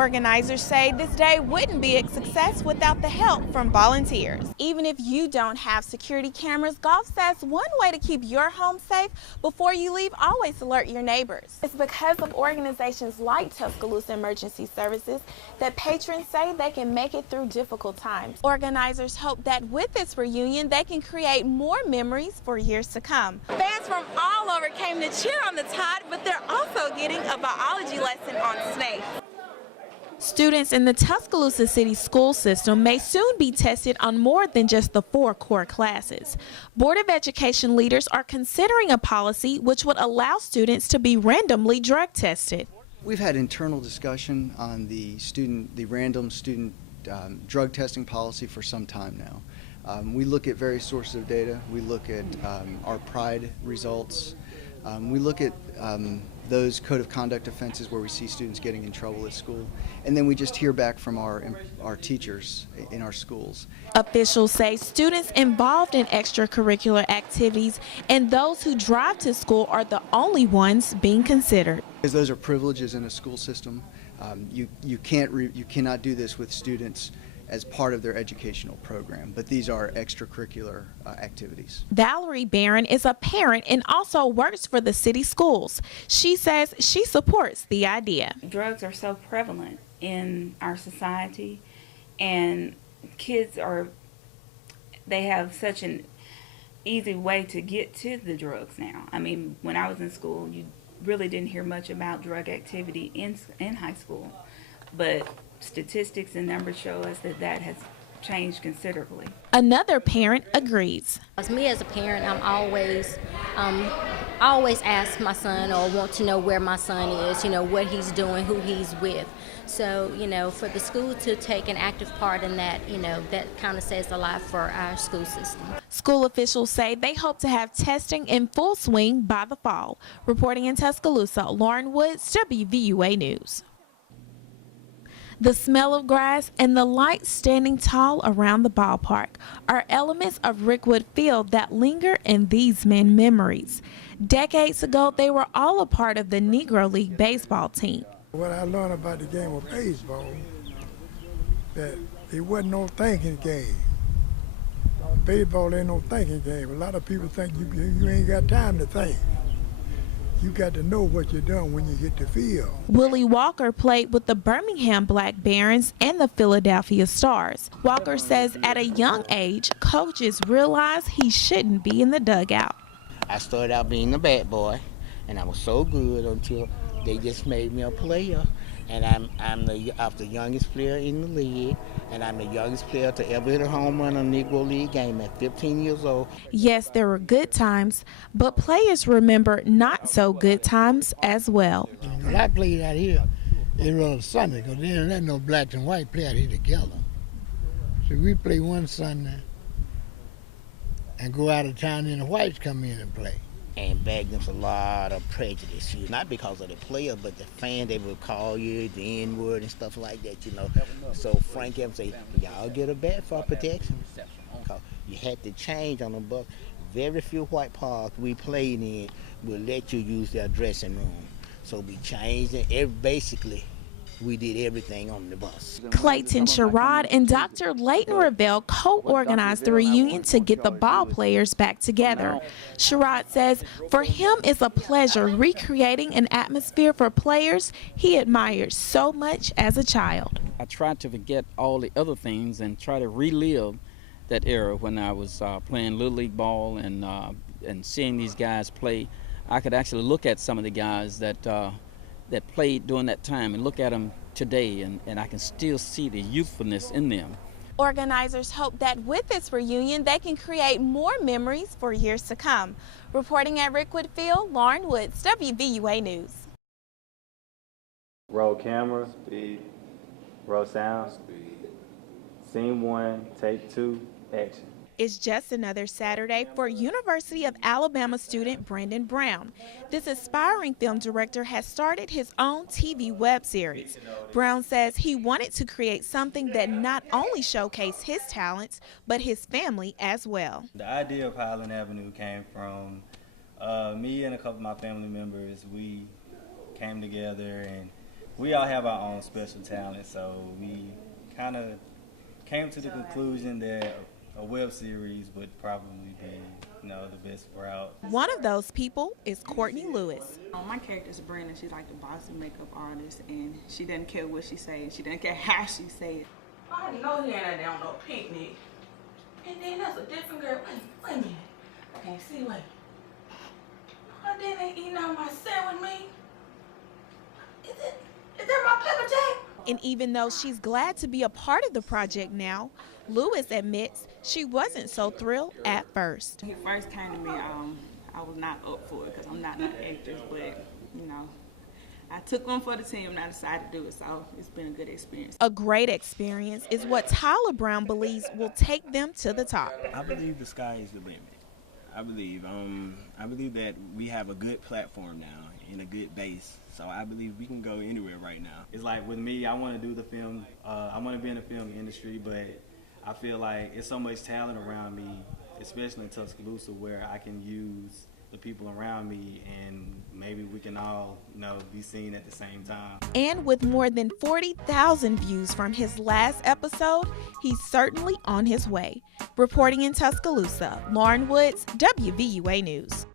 Organizers say this day wouldn't be a success without the help from volunteers. Even if you don't have security cameras, Golf says one way to keep your home safe before you leave, always alert your neighbors. It's because of organizations like Tuscaloosa Emergency Services that patrons say they can make it through difficult times. Organizers hope that with this reunion, they can create more memories for years to come. Fans from all over came to cheer on the Tide, but they're also getting a biology lesson on snakes. Students in the Tuscaloosa City school system may soon be tested on more than just the 4 core classes. Board of Education leaders are considering a policy which would allow students to be randomly drug tested. We've had internal discussion on the random student drug testing policy for some time now. We look at various sources of data. We look at our PRIDE results. We look at those code of conduct offenses where we see students getting in trouble at school, and then we just hear back from our teachers in our schools. Officials say students involved in extracurricular activities and those who drive to school are the only ones being considered. Because those are privileges in a school system. You cannot do this with students as part of their educational program, but these are extracurricular activities. Valerie Barron is a parent and also works for the city schools. She says she supports the idea. Drugs are so prevalent in our society, and kids they have such an easy way to get to the drugs now. I mean, when I was in school, you really didn't hear much about drug activity in high school, but statistics and numbers show us that has changed considerably. Another parent agrees. As me as a parent, I'm always ask my son or want to know where my son is, what he's doing, who he's with. So, for the school to take an active part in that, that kind of says a lot for our school system. School officials say they hope to have testing in full swing by the fall. Reporting in Tuscaloosa, Lauren Woods, WVUA News. The smell of grass and the light standing tall around the ballpark are elements of Rickwood Field that linger in these men memories. Decades ago, they were all a part of the Negro League baseball team. What I learned about the game of baseball, that it wasn't no thinking game. Baseball ain't no thinking game. A lot of people think you ain't got time to think. You got to know what you're doing when you hit the field. Willie Walker played with the Birmingham Black Barons and the Philadelphia Stars. Walker says at a young age, coaches realized he shouldn't be in the dugout. I started out being a bad boy, and I was so good until they just made me a player. And I'm the youngest player in the league, and I'm the youngest player to ever hit a home run in a Negro League game at 15 years old. Yes, there were good times, but players remember not so good times as well. When I played out here, it was Sunday, because there ain't no blacks and white play out here together. So we play one Sunday and go out of town, and the whites come in and play. And back then was a lot of prejudice, not because of the player, but the fan. They would call you the N-word and stuff like that, So Frank Evans say, y'all get a bat for protection. Because you had to change on the bus. Very few white parks we played in would let you use their dressing room. So we changed it. Basically, we did everything on the bus. Clayton Sherrod and Dr. Leighton Ravel co-organized the reunion to get the ball players back together. Sherrod says for him it's a pleasure recreating an atmosphere for players he admired so much as a child. I tried to forget all the other things and try to relive that era when I was playing Little League ball and seeing these guys play. I could actually look at some of the guys that played during that time and look at them today, and I can still see the youthfulness in them. Organizers hope that with this reunion, they can create more memories for years to come. Reporting at Rickwood Field, Lauren Woods, WVUA News. Roll camera, speed. Roll sound, speed. Scene 1, take 2, action. It's just another Saturday for University of Alabama student Brandon Brown. This aspiring film director has started his own TV web series. Brown says he wanted to create something that not only showcased his talents, but his family as well. The idea of Highland Avenue came from me and a couple of my family members. We came together and we all have our own special talent, so we kind of came to the conclusion that a web series would probably be, the best route. One of those people is Courtney Lewis. My character is Brenda. She's like the bossy makeup artist, and she doesn't care what she says. She doesn't care how she says it. I know he ain't down no picnic. And then that's a different girl. Wait a minute. I can't see, wait. I didn't eat on my set with me. Is that my pepper jack? And even though she's glad to be a part of the project now, Lewis admits she wasn't so thrilled at first. When he first came to me, I was not up for it because I'm not an actress, but, I took one for the team and I decided to do it, so it's been a good experience. A great experience is what Tyler Brown believes will take them to the top. I believe the sky is the limit. I believe that we have a good platform now and a good base. So I believe we can go anywhere right now. It's like with me, I want to do the film. I want to be in the film industry, but I feel like it's so much talent around me, especially in Tuscaloosa, where I can use the people around me and maybe we can all, be seen at the same time. And with more than 40,000 views from his last episode, he's certainly on his way. Reporting in Tuscaloosa, Lauren Woods, WVUA News.